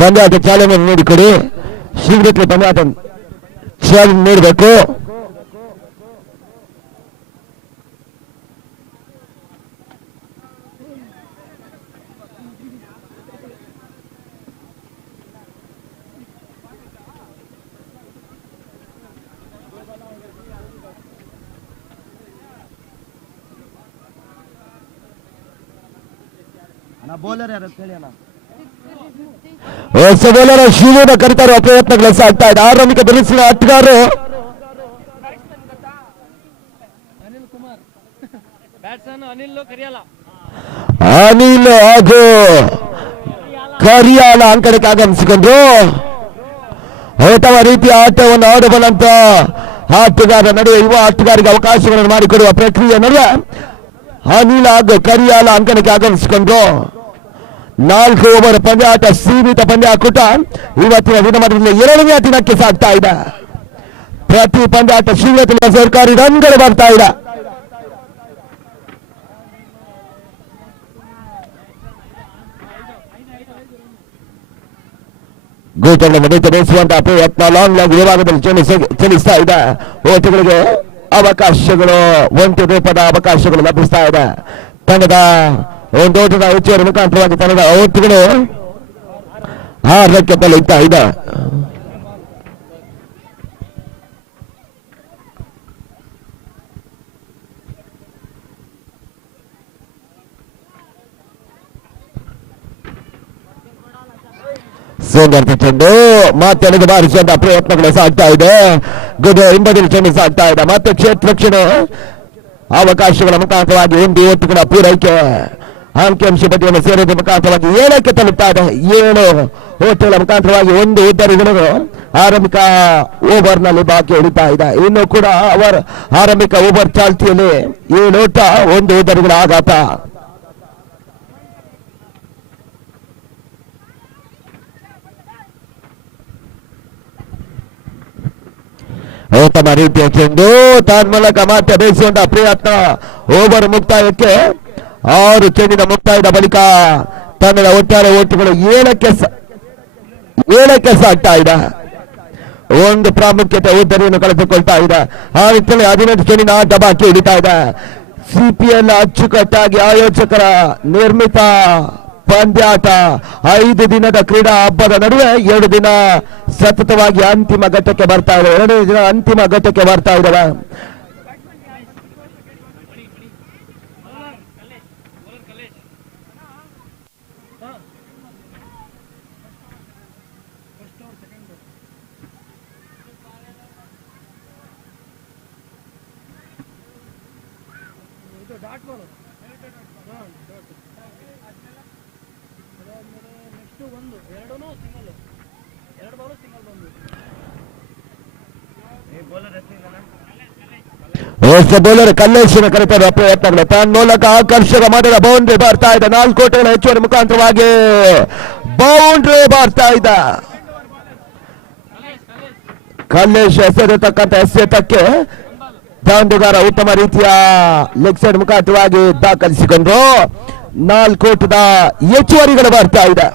ಪಂದ್ಯಾಟ ಚಾಲನೆ ನೋಡಿಕೊಡಿ. ಶೀಘ್ರಕ್ಕೆ ಪಂದ್ಯಾಟ ಚಾಲನೆ ನೀಡಬೇಕು. ಹೊಸ ಬೌಲರ್ ಶಿವನ ಕರೀತಾರೋ ಪ್ರಯತ್ನಗಳು ಸಾಗ್ತಾ ಇದೆ. ಆರಂಭಿಕ ಧರಿಸಿದ ಆಟಗಾರರು ಅನಿಲ್ ಹಾಗೂ ಕರಿಯಾಲ ಅಂಕಣಕ್ಕೆ ಆಗಮಿಸಿಕೊಂಡ್ರು. ಉತ್ತಮ ರೀತಿಯ ಆಟವನ್ನು ಆಡಬಲ್ಲಂತ ಆಟಗಾರರ ನಡುವೆ ಯುವ ಆಟಗಾರರಿಗೆ ಅವಕಾಶಗಳನ್ನು ಮಾಡಿಕೊಡುವ ಪ್ರಕ್ರಿಯೆ ನಡುವೆ ಅನಿಲ್ ಹಾಗೂ ಕರಿಯಾಲ ಅಂಕಣಕ್ಕೆ ಆಗಮಿಸಿಕೊಂಡ್ರು. 4 ಓವರ್ ಪಂದ್ಯಾಟ, ಸೀಮಿತ ಪಂದ್ಯಾಕೂಟ ಇವತ್ತಿನ ದಿನಮಾನದಲ್ಲಿ 2ನೇ ದಿನಕ್ಕೆ ಸಾಗ್ತಾ ಇದೆ. ಪ್ರತಿ ಪಂದ್ಯಾಟ ಶೀಘ್ರದಲ್ಲಿ ಸರ್ಕಾರಿ ರನ್ಗಳು ಬರ್ತಾ ಇದೆ. ಗೋಟಗಳನ್ನು ಬೆಳೆಸುವಂತಹ ಪ್ರಯತ್ನ ಲಾಂಗ್ ವಿಭಾಗದಲ್ಲಿ ಚಲಿಸ್ತಾ ಇದೆ. ಓಟಗಳಿಗೆ ಅವಕಾಶಗಳು, ಒಂಟಿ ರೂಪದ ಅವಕಾಶಗಳು ಲಭಿಸ್ತಾ ಇದೆ. ತಂಡದ ಒಂದು ಓಟದ ಹೆಚ್ಚುವರಿ ಮುಖಾಂತರವಾಗಿ ತಂಡದ ಓಟುಗಳು 6ಕ್ಕೆ ತಲುಪ್ತಾ ಇದೆ. ಸುಂದರ ಚೆಂಡು ಮತ್ತೆ ಬಾರಿಸುವಂತಹ ಪ್ರಯತ್ನಗಳು ಸಾಗ್ತಾ ಇದೆ. ಗುಡ್ ಹಿಂಬದಿನ ಚೆಂಡು ಸಾಗ್ತಾ ಇದೆ. ಮತ್ತೆ ಕ್ಷೇತ್ರ ರಕ್ಷಣೆ ಅವಕಾಶಗಳ ಮುಖಾಂತರವಾಗಿ ಒಂದು ಓಟುಗಳ ಪೂರೈಕೆ ಅಂಕಿಅಂಶ ಪಟ್ಟಿಯನ್ನು ಸೇರಿದ ಮುಖಾಂತರವಾಗಿ 7ಕ್ಕೆ ತಲುಪ್ತಾ ಇದೆ. 7 ಓಟುಗಳ ಮುಖಾಂತರವಾಗಿ ಒಂದು ಉದ್ದರಿಗಳು ಆರಂಭಿಕ ಓವರ್ ನಲ್ಲಿ ಬಾಕಿ ಉಳಿತಾ ಇದೆ. ಇನ್ನು ಕೂಡ ಅವರ ಆರಂಭಿಕ ಓವರ್ ಚಾಲ್ತಿಯಲ್ಲಿ 7 ಓಟ, 1 ಉದ್ದರಿಗಳ ಆಘಾತ. ಉತ್ತಮ ರೀತಿಯ ಚೆಂಡು ತನ್ಮೂಲಕ ಮತ್ತೆ ಬೇಯಿಸುವಂತಹ ಪ್ರಯತ್ನ. ಓವರ್ ಮುಕ್ತಾಯಕ್ಕೆ 6 ಚೆಂಡಿನ ಮುಕ್ತಾಯದ ಬಳಿಕ ತಂಡದ ಒಟ್ಟಾರೆ ಓಟುಗಳು 7ಕ್ಕೆ ಸಾಗ್ತಾ ಇದೆ. ಒಂದು ಪ್ರಾಮುಖ್ಯತೆ ಉದ್ದರಿಯನ್ನು ಕಳೆದುಕೊಳ್ತಾ ಇದೆ. ಆ ನಿಟ್ಟಿನಲ್ಲಿ 18 ಚೆಂಡಿನ ಆಟ ಬಾಕಿ ಹಿಡಿತಾ ಇದೆ. ಸಿಪಿಎಲ್ ಅಚ್ಚುಕಟ್ಟಾಗಿ ಆಯೋಜಕರ ನಿರ್ಮಿತ ಪಂದ್ಯಾಟ 5 ದಿನದ ಕ್ರೀಡಾ ಹಬ್ಬದ ನಡುವೆ 2 ದಿನ ಸತತವಾಗಿ ಅಂತಿಮ ಘಟ್ಟಕ್ಕೆ ಬರ್ತಾ ಇದೆ. 2ನೇ ದಿನ ಅಂತಿಮ ಘಟ್ಟಕ್ಕೆ ಬರ್ತಾ ಇದ್ದಾವೆ. ಹೊಸ ಬೌಲರ್ ಕಲ್ಲೇಶನ ಕರೆತರುವ ಪ್ರಯತ್ನಗಳು ತನ್ನೂಲಕ ಆಕರ್ಷಕ ಮಾಡಿದ ಬೌಂಡ್ರಿ ಬರ್ತಾ ಇದೆ. 4 ಓಟಗಳ ಹೆಚ್ಚುವರಿ ಮುಖಾಂತರವಾಗಿ ಬೌಂಡ್ರಿ ಬರ್ತಾ ಇದೆ. ಕಲ್ಲೇಶ್ ಎಸೆದಿರತಕ್ಕಂಥ ಎಸೆತಕ್ಕೆ ದಾಂಡುಗಾರ ಉತ್ತಮ ರೀತಿಯ ಲೆಗ್ ಸೈಡ್ ಮುಖಾಂತರವಾಗಿ ದಾಖಲಿಸಿಕೊಂಡ್ರು. 4 ಓಟದ ಹೆಚ್ಚುವರಿಗಳು ಬರ್ತಾ ಇದೆ.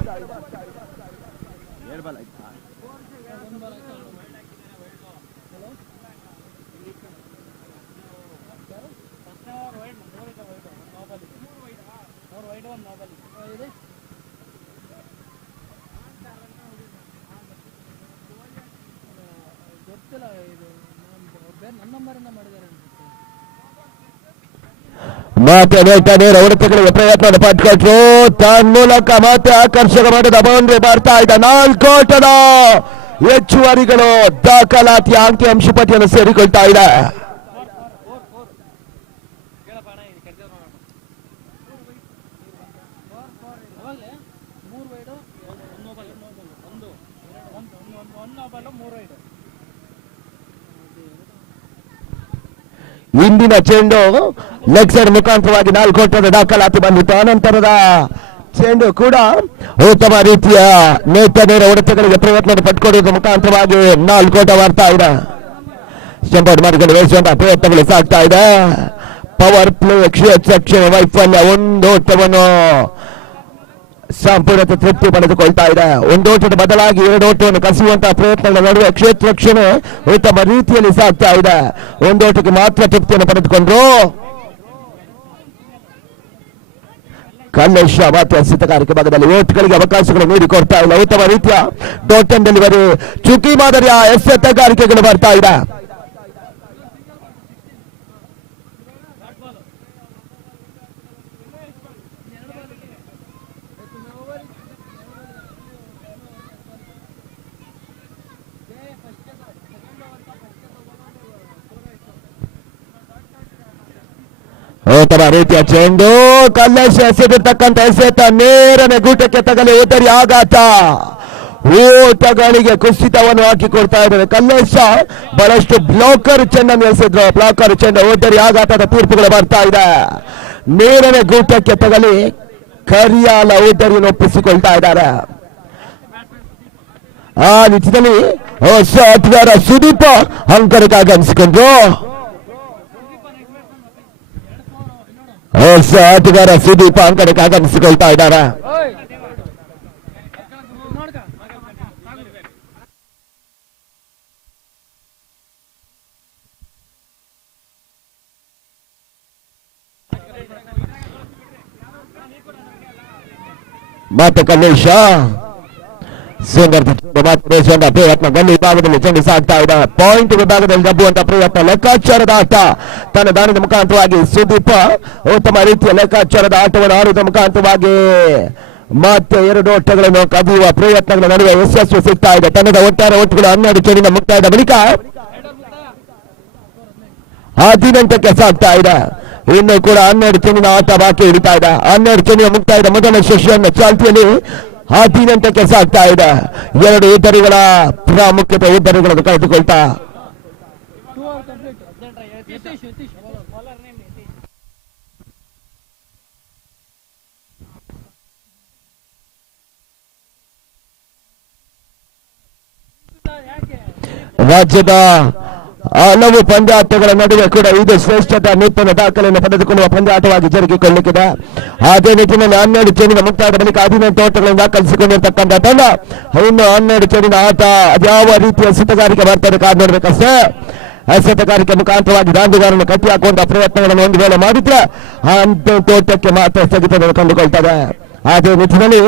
ಮತ್ತೆ ನೇರ ಹೊಡೆತಗಳಿಗೆ ಪ್ರಯತ್ನ ಪಟ್ಕೊಟ್ರು. ತನ್ಮೂಲಕ ಮತ್ತೆ ಆಕರ್ಷಕ ಮಾಡಿದ ಬೌಂಡ್ರಿ ಬರ್ತಾ ಇದೆ. 4 ಓಟದ ಹೆಚ್ಚುವರಿಗಳು ದಾಖಲಾತಿಯ ಅಂಕಿಅಂಶ ಪಟ್ಟಿಯನ್ನು ಸೇರಿಕೊಳ್ತಾ ಇದೆ. ಇಂದಿನ ಚೆಂಡು ಲೆಗ್ ಸೈಡ್ ಮುಖಾಂತರವಾಗಿ 4 ಓಟದ ದಾಖಲಾತಿ ಬಂದಿತ್ತು. ಅನಂತರದ ಚೆಂಡು ಕೂಡ ಉತ್ತಮ ರೀತಿಯ ನೇರ ಹೊಡೆತಗಳಿಗೆ ಪ್ರಯತ್ನ ಪಟ್ಕೊಡುವುದರ ಮುಖಾಂತರವಾಗಿ 4 ಓಟ ಬರ್ತಾ ಇದೆ. ಸ್ಟಂಪೌಟ್ ಮಾಡಿಕೊಂಡು ಬೇಯಿಸುವಂತಹ ಪ್ರಯತ್ನಗಳು ಸಾಗ್ತಾ ಇದೆ. ಪವರ್ ಪ್ಲೇ ಕ್ಷೇತ್ರ ವೈಫಲ್ಯ, 1 ಓಟವನ್ನು ಸಂಪೂರ್ಣತೆ ತೃಪ್ತಿ ಪಡೆದುಕೊಳ್ತಾ ಇದೆ. ಒಂದೋಟದ ಬದಲಾಗಿ ಎರಡು ಓಟವನ್ನು ಕಸಿಯುವಂತಹ ಪ್ರಯತ್ನಗಳ ನಡುವೆ ಕ್ಷೇತ್ರ ರಕ್ಷಣೆ ಉತ್ತಮ ರೀತಿಯಲ್ಲಿ ಸಾಗ್ತಾ ಇದೆ. ಒಂದೋಟಕ್ಕೆ ಮಾತ್ರ ತೃಪ್ತಿಯನ್ನು ಪಡೆದುಕೊಂಡ್ರು. ಕಲ್ಲೇಶ ಮಾತ್ರ ಎಸೆತಗಾರಿಕೆ ಭಾಗದಲ್ಲಿ ಓಟ್ಗಳಿಗೆ ಅವಕಾಶಗಳು ನೀಡಿಕೊಡ್ತಾ ಇಲ್ಲ. ಉತ್ತಮ ರೀತಿಯ ಡಾಟ್ ಅಂಡ್ ಡೆಲಿವರಿ ಚುಕಿ ಮಾದರಿಯ ಎಸೆತಗಾರಿಕೆಗಳು ಬರ್ತಾ ಇದೆ. ಉತ್ತಮ ರೀತಿಯ ಚೆಂಡು ಕಲ್ಲೇಶ ಎಸೆದಿರ್ತಕ್ಕಂಥ ಎಸೆತ ನೇರನೆ ಗೂಟಕ್ಕೆ ತಗಲಿ ಉದರಿ ಆಘಾತ. ಓಟಗಳಿಗೆ ಕುಸಿತವನ್ನು ಹಾಕಿಕೊಡ್ತಾ ಇದ್ದಾರೆ ಕಲ್ಲೇಶ. ಬಹಳಷ್ಟು ಬ್ಲಾಕರ್ ಚೆಂಡನ್ನು ಎಸೆದ್ರು. ಬ್ಲಾಕರ್ ಚೆಂಡು ಉದರಿ ಆಘಾತದ ತೀರ್ಪುಗಳು ಬರ್ತಾ ಇದೆ. ನೇರನೆ ಗೂಟಕ್ಕೆ ತಗಲಿ ಕರಿಯಾಲ ಉದರಿಯನ್ನು ಒಪ್ಪಿಸಿಕೊಳ್ತಾ ಇದ್ದಾರೆ. ಆ ನಿಟ್ಟಿನಲ್ಲಿ ಹೊಸ ಆಟಗಾರ ಸುದೀಪ ಅಂಕಣಕ್ಕಾಗಿ ಅನಿಸಿಕೊಂಡ್ರು. ಹೊಸ ಆಟಗಾರ ಸುದೀಪ ಅಂಕಣಕ್ಕಾಗಿ ಅನಿಸಿಕೊಳ್ತಾ ಇದ್ದಾರೆ. ಮತ್ತೆ ಕಲ್ಲೇಶ ಪ್ರಯತ್ನ ಗಲ್ಲಿ ವಿಭಾಗದಲ್ಲಿ ಚೆಂಡು ಸಾಗ್ತಾ ಇದೆ. ಪಾಯಿಂಟ್ ವಿಭಾಗದಲ್ಲಿ ದಬ್ಬುವಂತ ಪ್ರಯತ್ನ. ಲೆಕ್ಕಾಚಾರದ ಆಟ ತನ್ನ ದಾನದ ಮುಖಾಂತರವಾಗಿ ಸುದೀಪ ಉತ್ತಮ ರೀತಿಯ ಲೆಕ್ಕಾಚಾರದ ಆಟವನ್ನು ಆಡುವ ಮುಖಾಂತರವಾಗಿ ಮತ್ತೆ ಎರಡು ಓಟಗಳನ್ನು ಕದಿಯುವ ಪ್ರಯತ್ನಗಳ ನಡುವೆ ಯಶಸ್ಸು ಸಿಗ್ತಾ ಇದೆ. ತಂಡದ ಒಟ್ಟಾರೆ ಒಟ್ಟುಗಳು 12 ಚೆಂಡಿನ ಮುಕ್ತಾಯದ ಬಳಿಕ 18ಕ್ಕೆ ಸಾಗ್ತಾ ಇದೆ. ಇನ್ನು ಕೂಡ 12 ಚೆಂಡಿನ ಆಟ ಬಾಕಿ ಹಿಡಿತಾ ಇದೆ. 12 ಚೆಂಡಿನ ಮುಕ್ತಾಯದ ಮೊದಲ ಸೆಷನ್ ಚಾಲ್ತಿಯಲ್ಲಿ 18ಕ್ಕೆ ಸಾಗ್ತಾ ಇದೆ. ಎರಡು ಉದ್ದರಿಗಳ ಪ್ರಾಮುಖ್ಯತೆ ಉದ್ದರಿಗಳನ್ನು ಕಳೆದುಕೊಳ್ತಾ ರಾಜ್ಯದ ಹಲವು ಪಂದ್ಯಾಟಗಳ ನಡುವೆ ಕೂಡ ಇದು ಶ್ರೇಷ್ಠತಾ ನೂತನ ದಾಖಲೆಯನ್ನು ಪಡೆದುಕೊಳ್ಳುವ ಪಂದ್ಯಾಟವಾಗಿ ಜರುಗಿಕೊಳ್ಳಲಿಕ್ಕಿದೆ. ಅದೇ ನಿಟ್ಟಿನಲ್ಲಿ 12 ಚೆಂಡಿನ ಮುಕ್ತಾಯದ ಬಳಿಕ 18 ಓಟಗಳನ್ನು ದಾಖಲಿಸಿಕೊಂಡಿರ್ತಕ್ಕಂಥ ತಂಡ ಇನ್ನು 12 ಚೆಂಡಿನ ಆಟ ಅದ್ಯಾವ ರೀತಿಯ ಎಸೆತಗಾರಿಕೆ ಬರ್ತದೆ ಕಾದು ನೋಡ್ಬೇಕಷ್ಟೇ. ಎಸೆತಗಾರಿಕೆ ಮುಖಾಂತರವಾಗಿ ದಾಂಡುಗಾರನ್ನು ಕಟ್ಟಿ ಹಾಕುವಂತಹ ಪ್ರಯತ್ನಗಳನ್ನು ಒಂದು ವೇಳೆ ಮಾಡಿದ್ರೆ 18 ಓಟಕ್ಕೆ ಮಾತ್ರ ಸ್ಥಗಿತವನ್ನು ಕಂಡುಕೊಳ್ತದೆ. ಅದೇ ನಿಟ್ಟಿನಲ್ಲಿ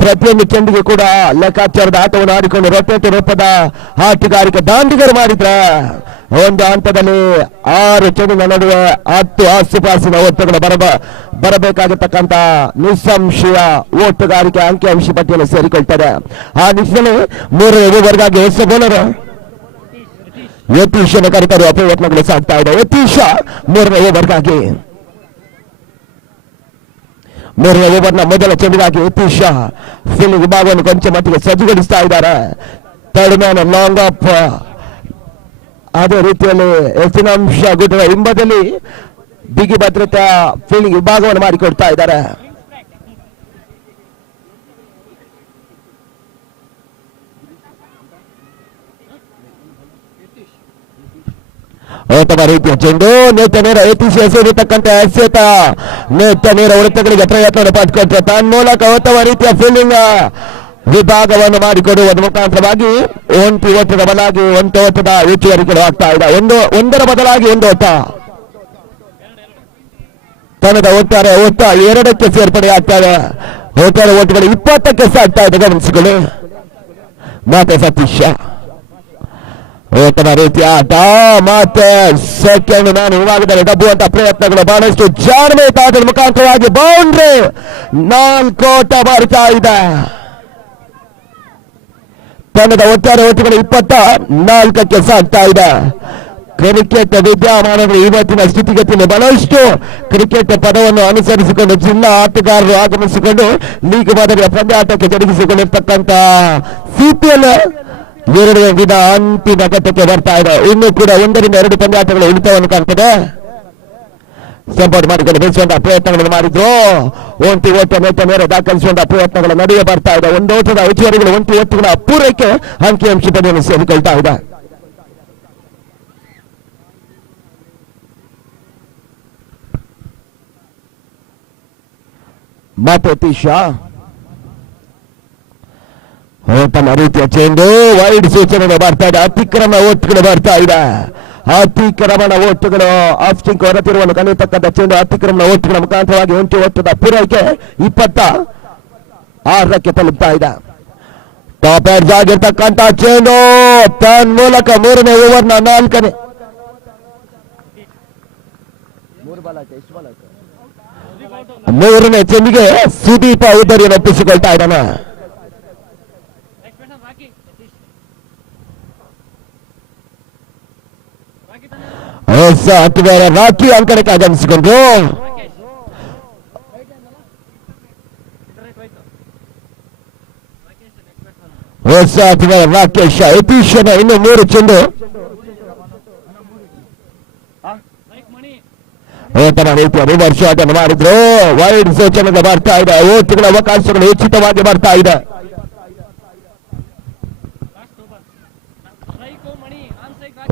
ಪ್ರತಿಯೊಂದು ಚೆಂಡಿಗೆ ಕೂಡ ಲೆಕ್ಕಾಚಾರದ ಆಟವನ್ನು ಆಡಿಕೊಂಡು ರೊಟೇಟರ್ ರೂಪದ ಆಟಗಾರಿಕೆ ದಾಂಡಿಗರು ಮಾಡಿದ್ರೆ ಒಂದು ಹಂತದಲ್ಲಿ 6 ಚೆಂಡಿನ ನಡುವೆ 10 ಆಸುಪಾಸಿನ ಓಟಗಳು ಬರಬೇಕಾಗಿರ್ತಕ್ಕಂಥ ನಿಸ್ಸಂಶಯ ಓಟಗಾರಿಕೆ ಅಂಕಿಅಂಶ ಪಟ್ಟಿಯಲ್ಲಿ ಸೇರಿಕೊಳ್ತದೆ. ಆ ನಿಟ್ಟಿನಲ್ಲಿ 3ನೇ ಓವರ್ಗಾಗಿ ಹೊಸ ಬೌಲರ್ ಯತೀಶನ ಕರೆತರುವ ಪ್ರಯತ್ನಗಳು ಸಾಗ್ತಾ ಇದೆ. ಯತೀಶ 3ನೇ ಓವರ್ಗಾಗಿ 3ನೇ ಓವರ್ನ ಮೊದಲ ಚೆಂಡಿಗಾಗಿ ಯತೀಶ ಫೀಲ್ಡಿಂಗ್ ವಿಭಾಗವನ್ನು ಕೊಂಚ ಮಟ್ಟಿಗೆ ಸಜ್ಜುಗೊಳಿಸ್ತಾ ಇದ್ದಾರೆ. Third man long up. ಅದೇ ರೀತಿಯಲ್ಲಿ ಹೆಚ್ಚಿನ ಅಂಶ ಗುಡ್ಡ ಹಿಂಬದಲ್ಲಿ ಬಿಗಿ ಭದ್ರತಾ ಫೀಲ್ಡಿಂಗ್ ವಿಭಾಗವನ್ನು ಮಾಡಿಕೊಡ್ತಾ ಇದ್ದಾರೆ. ಉತ್ತಮ ರೀತಿಯ ಚೆಂಡು ನೇತ ನೇರ ಯತೀಶ ಎಸೆದಿರ್ತಕ್ಕಂಥ ಎಸೆತ ನೇತ ನೇರ ಹೊಡೆತಗಳಿಗೆ ಪ್ರಯತ್ನವನ್ನು ಪಡೆದುಕೊಂಡ್ರೆ ತನ್ಮೂಲಕ ಉತ್ತಮ ರೀತಿಯ ಫೀಲ್ಡಿಂಗ್ ವಿಭಾಗವನ್ನು ಮಾಡಿಕೊಡುವುದರ ಮುಖಾಂತರವಾಗಿ ಒಂಟಿ ಓಟದ ಬದಲಾಗಿ ಒಂದು ಓಟದ ಹೆಚ್ಚುವರಿಕೆಗಳು ಆಗ್ತಾ ಇದೆ. ಒಂದರ ಬದಲಾಗಿ ಒಂದು ಓಟ ತಂಡದ ಒಟ್ಟಾರೆ ಓಟ 2ಕ್ಕೆ ಸೇರ್ಪಡೆ ಆಗ್ತಾ ಇದೆ. ಒಟ್ಟಾರೆ ಓಟಗಳು 20ಕ್ಕೆ ಸಾಗ್ತಾ ಇದೆ. ಗಮನಿಸಿಕೊಳ್ಳಿ. ಮತ್ತೆ ಸತೀಶ ಉತ್ತಮ ರೀತಿಯ ಆಟ ಮತ್ತೆ ಸೆಕೆಂಡ್ ಮ್ಯಾನ್ ವಿಭಾಗದಲ್ಲಿ ಡಬ್ಬುವಂತ ಪ್ರಯತ್ನಗಳು ಬಹಳಷ್ಟು ಜಾರ್ಮೇಟ್ ಆಟದ ಮುಖಾಂತರವಾಗಿ ಬೌಂಡ್ರಿ 4 ಓಟ ಬರ್ತಾ ಇದೆ. ತಂಡದ ಒಟ್ಟಾರೆ ಓಟಗಳು 24ಕ್ಕೆ ಸಾಗ್ತಾ ಇದೆ. ಕ್ರಿಕೆಟ್ ವಿದ್ಯಮಾನಗಳು ಇವತ್ತಿನ ಸ್ಥಿತಿಗತಿಯಲ್ಲಿ ಬಹಳಷ್ಟು ಕ್ರಿಕೆಟ್ ಪದವನ್ನು ಅನುಸರಿಸಿಕೊಂಡು ಜಿಲ್ಲಾ ಆಟಗಾರರು ಆಗಮಿಸಿಕೊಂಡು ಲೀಗ್ ಮಾದರಿಯ ಪಂದ್ಯಾಟಕ್ಕೆ ಜರುಗಿಸಿಕೊಂಡಿರ್ತಕ್ಕಂಥ ಸಿಪಿಎಲ್ 2ನೇ ದಿನ ಅಂತಿಮ ಘಟ್ಟಕ್ಕೆ ಬರ್ತಾ ಇದೆ. ಇನ್ನೂ ಕೂಡ 1ರಿಂದ 2 ಪಂದ್ಯಾಟಗಳು ಉಳಿತವನ್ನು ಕಾಣ್ತದೆ. ಸಂಪೋರ್ಟ್ ಮಾಡಿಕೊಂಡು ಬೆಳೆಸುವಂತಹ ಪ್ರಯತ್ನಗಳನ್ನು ಮಾಡಿದ್ರು. ಒಂಟಿ ಓಟ ನೇತ ನೇರ ದಾಖಲಿಸುವಂತಹ ಪ್ರಯತ್ನಗಳ ನಡುವೆ ಬರ್ತಾ ಇದೆ. ಒಂದು ಓಟದ ಹೆಚ್ಚುವರಿಗಳು ಒಂಟಿ ಓಟಗಳ ಪೂರೈಕೆ ಅಂಕಿಅಂಶ ಪಡೆಯನ್ನು ಸೇರಿಕೊಳ್ತಾ ಇದೆ. ಮತ್ತೆ ಯತೀಶ ತಮ್ಮ ರೀತಿಯ ಚೆಂಡು ವೈಡ್ ಸೂಚನೆ ಬರ್ತಾ ಇದೆ. ಅತಿಕ್ರಮಣ ಓಟ್ಗಳು ಬರ್ತಾ ಇದೆ. ಅತಿಕ್ರಮಣ ಓಟುಗಳು ಆಫ್ ಸ್ಟಿಂಕ್ ಹೊರತಿರುವನು ಕಲಿಯತಕ್ಕಂಥ ಚೆಂಡು ಅತಿಕ್ರಮಣ ಓಟುಗಳ ಮುಖಾಂತರವಾಗಿ 8 ಓಟದ ಪೂರೈಕೆ 26ಕ್ಕೆ ತಲುಪ್ತಾ ಇದೆ. ಟಾಪ್ ಎಡ್ಜ್ ಆಗಿರ್ತಕ್ಕಂಥ ಚೆಂಡು ತನ್ನ ಮೂಲಕ 3ನೇ ಓವರ್ನ 4ನೇ ಚೆಂಡಿಗೆ ಸುದೀಪ ಉದರಿಯನ್ನು ಒಪ್ಪಿಸಿಕೊಳ್ತಾ ಇದ್ದಾನೆ. ಹೊಸ ಆಟಗಾರ ರಾಕಿ ಅಂಕಣಕ್ಕೆ ಆಗಮಿಸಿಕೊಂಡ್ರು. ಹೊಸ ಆಟಗಾರ ರಾಕೇಶ್ ಯತೀಶನ ಇನ್ನು 3 ಚೆಂಡು ತನ್ನ ರೀತಿಯ ರಿವರ್ಸ್ ಶಾಟ್ ಅನ್ನು ಮಾಡಿದ್ರು. ವೈಡ್ ಸೂಚನೆ ಬರ್ತಾ ಇದೆ. ಓಟುಗಳ ಅವಕಾಶಗಳು ಉಚಿತವಾಗಿ ಬರ್ತಾ ಇದೆ.